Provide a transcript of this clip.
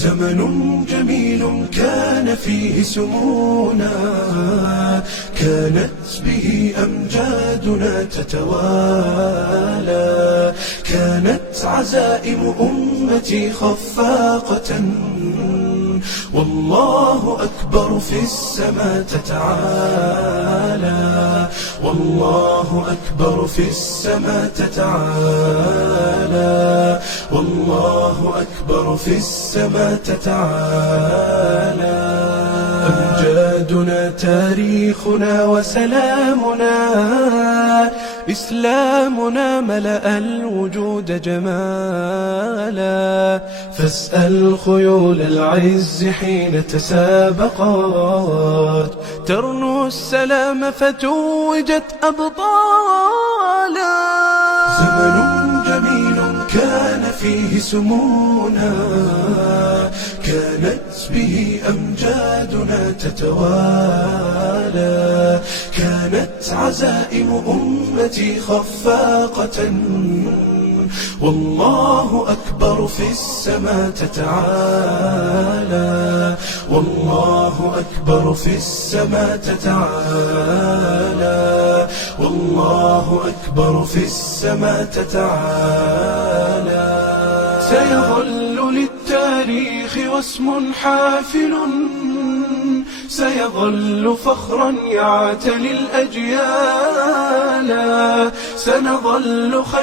زمن جميل كان فيه سمونا، كانت به أمجادنا تتوالى، كانت عزائم أمتي خفاقة، والله أكبر في السماء تتعالى، والله أكبر في السماء تتعالى، والله أكبر في السماء تتعالى. أمجادنا تاريخنا وسلامنا، إسلامنا ملأ الوجود جمالا، فاسأل خيول العز حين تسابقت، ترنو السلام فتوجت أبطالا. زمن جميل كان فيه سمونا، كانت به أمجادنا تتوالى، كانت عزائم أمتي خفاقة، والله أكبر في السماء تتعالى، والله أكبر في السماء تتعالى، والله أكبر في السماء تتعالى. سيظل للتاريخ واسم حافل، سيظل فخرا يعتلي الأجيال، سنظل خير